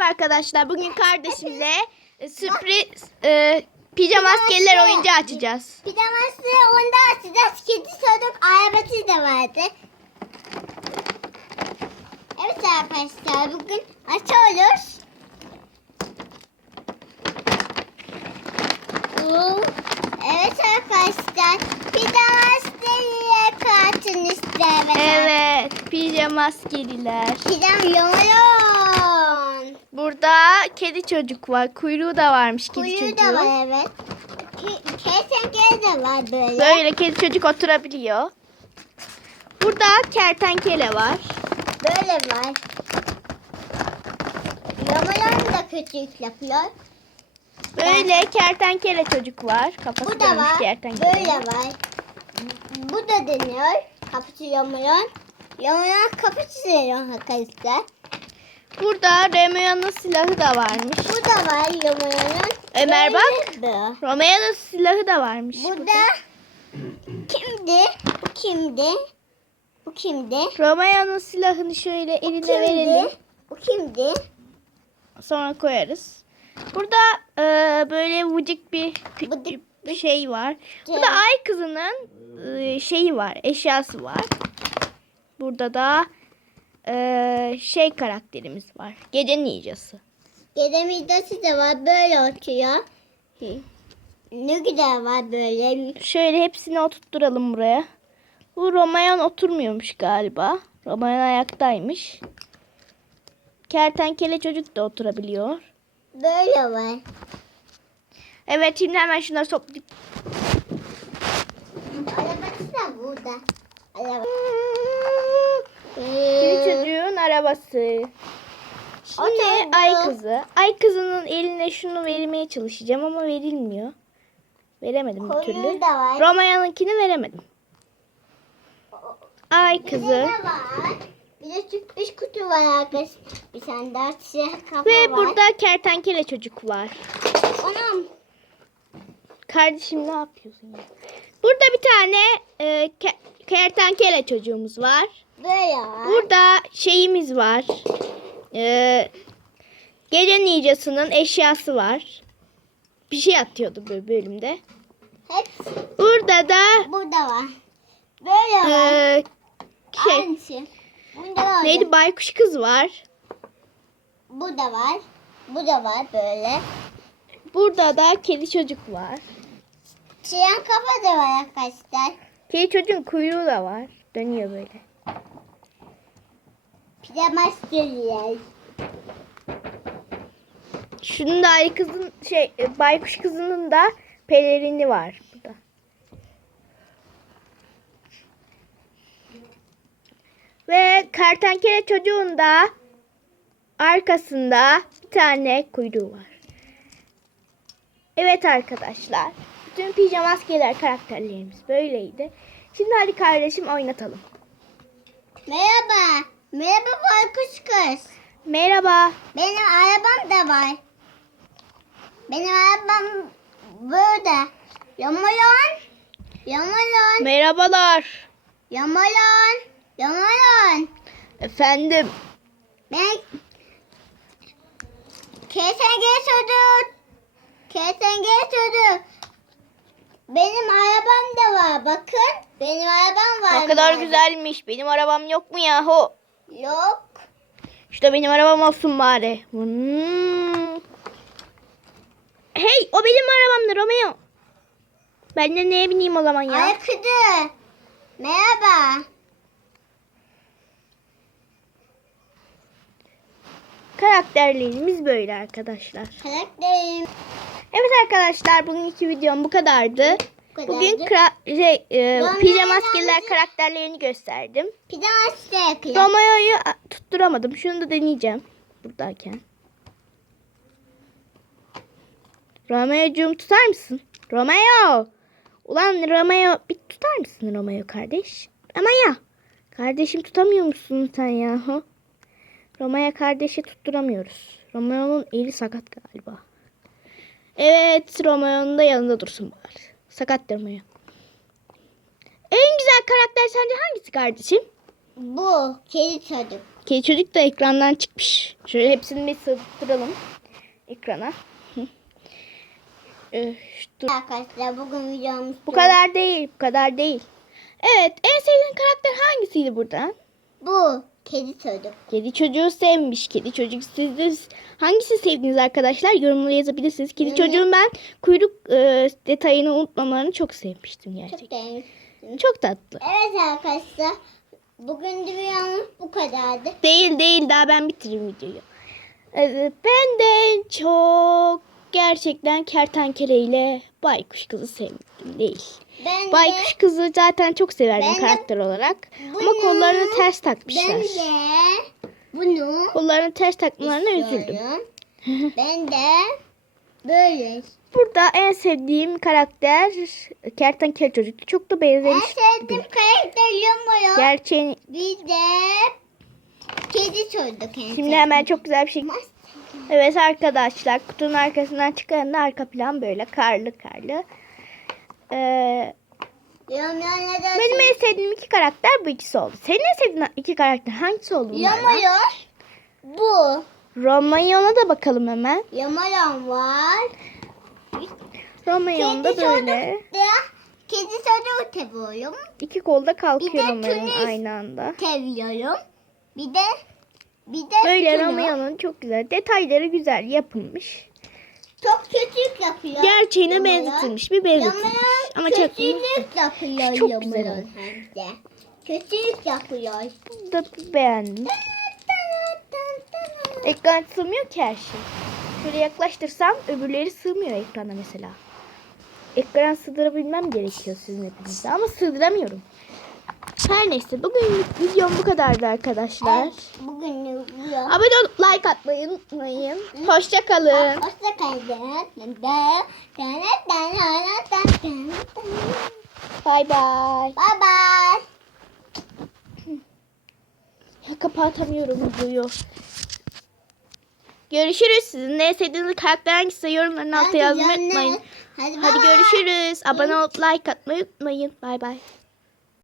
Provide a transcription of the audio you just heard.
Merhaba arkadaşlar. Bugün kardeşimle sürpriz e, pijama askeriler oyuncağı açacağız. Pijaması onda açacağız. Kedi çocuk arabası da vardı. Evet arkadaşlar bugün açıyoruz. Evet arkadaşlar pijamasıyla kartın işte. Evet, pijama askeriler. Pijam yoğun. Burada kedi çocuk var. Kuyruğu da varmış kedi Kuyruğu çocuğun. da var evet. Ke- Kertenkele de var böyle. Böyle kedi çocuk oturabiliyor. Burada kertenkele var. Böyle var. Yamayan da kötülük yapıyor. Böyle kertenkele çocuk var. Kafası Bu da var. kertenkele. Böyle var. Bu da deniyor. Kapıcı yamayan. Yamayan kapıcı deniyor arkadaşlar. Burada Romeo'nun silahı da varmış. Bu da var yamayanın. Ömer bak. Romeo'nun silahı da varmış. Bu da kimdi? Bu kimdi? Bu kimdi? Romeo'nun silahını şöyle eline Kimdi? verelim. Bu kimdi? Sonra koyarız. Burada e, böyle vıcık bir, Vıcık bir şey var. Şey. Burada ay kızının e, şeyi var, eşyası var. Burada da e, şey karakterimiz var. Gece ninjası. Gece midesi de var. Böyle oturuyor. Ne güzel var böyle. Şöyle hepsini oturtturalım buraya. Bu Romayan oturmuyormuş galiba. Romayan ayaktaymış. Kertenkele çocuk da oturabiliyor. Böyle var. Evet şimdi hemen şunları toplayıp Arabası da burada. Araba. Kedi çocuğun arabası. Şimdi Oturdu. ay kızı. Ay kızının eline şunu vermeye çalışacağım ama verilmiyor. Veremedim bir türlü. Roma'yanınkini veremedim. Ay Bir de kızı. ne var? Bir de sürpriz kutu var arkadaşlar. Bir tane daha siyah kafa Ve var. burada kertenkele çocuk var. Anam. Kardeşim ne yapıyorsun ya? Burada bir tane e, ke- kertenkele çocuğumuz var. Böyle var. Burada şeyimiz var. Ee, gece ninjasının eşyası var. Bir şey atıyordu bu bölümde. Hepsi Burada da burada var. Böyle var. ee, şey Aynısı. Bunda var. neydi baykuş kız var. Bu da var. Bu da var böyle. Burada da kedi çocuk var. Siyah kafa da var arkadaşlar. Kedi çocuğun kuyruğu da var. Dönüyor böyle. Pijama geliyor. Şunun da ay kızın şey e, baykuş kızının da pelerini var burada. Ve kertenkele çocuğun da arkasında bir tane kuyruğu var. Evet arkadaşlar. Bütün pijama askerler karakterlerimiz böyleydi. Şimdi hadi kardeşim oynatalım. Merhaba. Merhaba baykuş kız. Merhaba. Benim arabam da var. Benim arabam burada. Yamalan. Yamalan. Merhabalar. Yamalan. Yamalan. Efendim. Ben Kertenkele çocuk. Kertenkele çocuk. Benim arabam da var. Bakın. Benim arabam var. Ne kadar burada. güzelmiş. Benim arabam yok mu yahu? Yok. İşte benim arabam olsun bari. Hmm. Hey o benim arabamdı Romeo. Ben de neye bineyim o zaman ya? Ay. Merhaba. Karakterlerimiz böyle arkadaşlar. Karakterim. Evet arkadaşlar bugünkü videom bu kadardı. Bu Bugün kadardı. kra- şey, e, pijama askerler ile- karakterlerini gösterdim. Pijama. Romeo'yu a, tutturamadım. Şunu da deneyeceğim buradayken. Romeo'cuğum tutar mısın? Romeo! Ulan Romeo bir tutar mısın Romeo kardeş? Ama ya. Kardeşim tutamıyor musun sen yahu? Romeo kardeşi tutturamıyoruz. Romeo'nun eli sakat galiba. Evet Romeo'nun da yanında dursun bari. Sakat Romeo. En güzel karakter sence hangisi kardeşim? Bu kedi çocuk. Kedi çocuk da ekrandan çıkmış. Şöyle hepsini bir sığdıralım ekrana. Ee, dur. Arkadaşlar bugün videomuz Bu kadar değil, bu kadar değil. Evet, en sevdiğin karakter hangisiydi burada? Bu kedi çocuk. Kedi çocuğu sevmiş. Kedi çocuk siz de hangisini sevdiniz arkadaşlar? Yorumlara yazabilirsiniz. Kedi Hı. çocuğun ben kuyruk e, detayını unutmamalarını çok sevmiştim Çok gerçekten. beğenmiştim. Çok tatlı. Evet arkadaşlar. Bugün videomuz bu kadardı. Değil değil daha ben bitireyim videoyu. Evet, ben de çok gerçekten kertenkele ile baykuş kızı sevmiştim değil. Ben de, Baykuş kızı zaten çok severdim Ben de karakter olarak. Ama bunu- kollarını ters takmışlar. ben de bunu Kollarını ters takmalarına üzüldüm. ben de böyle. Burada en sevdiğim karakter kertenkele çocuk. Çok da En benzemiş. sevdiğim karakter Yomoyo. Gerçeğin Bir de kedi çocuk. en şimdi hemen çok güzel bir şey. Evet arkadaşlar kutunun arkasından çıkan da arka plan böyle karlı karlı. Ee, benim en sevdiğim iki karakter bu ikisi oldu. Senin en sevdiğin iki karakter hangisi oldu? Yomoyo bu. Romeo'na da bakalım hemen. Yomoyo var. Romeo'nun da böyle. kedi çocuğu seviyorum. iki kolda Bir kalkıyor de Romeo'nun Tunis. aynı anda. Seviyorum. Bir de şunu. Romeo'nun çok güzel. Detayları güzel yapılmış. çok kötülük yapıyor. Gerçeğine Yomoyo. benzetilmiş. Bir benzetilmiş. Yomoyo Ama çok kötülük yapıyor Çok güzel de. Kötülük yapıyor. da beğendim. Ekran sığmıyor ki her şey. Şöyle yaklaştırsam öbürleri sığmıyor ekrana mesela. Ekran sığdırabilmem gerekiyor sizin hepinizde ama sığdıramıyorum. Her neyse bugün videom bu kadardı arkadaşlar. Bugün bu. Abone olup like atmayı unutmayın. Hoşça kalın. Hoşça kalın. Bay bay. Bye bye. Ya kapatamıyorum videoyu. Görüşürüz. Sizin ne sevdiğiniz karakter hangisi yorumların altına yazmayı unutmayın. Hadi, Hadi bye bye. görüşürüz. Abone olup like atmayı unutmayın. Bay bay.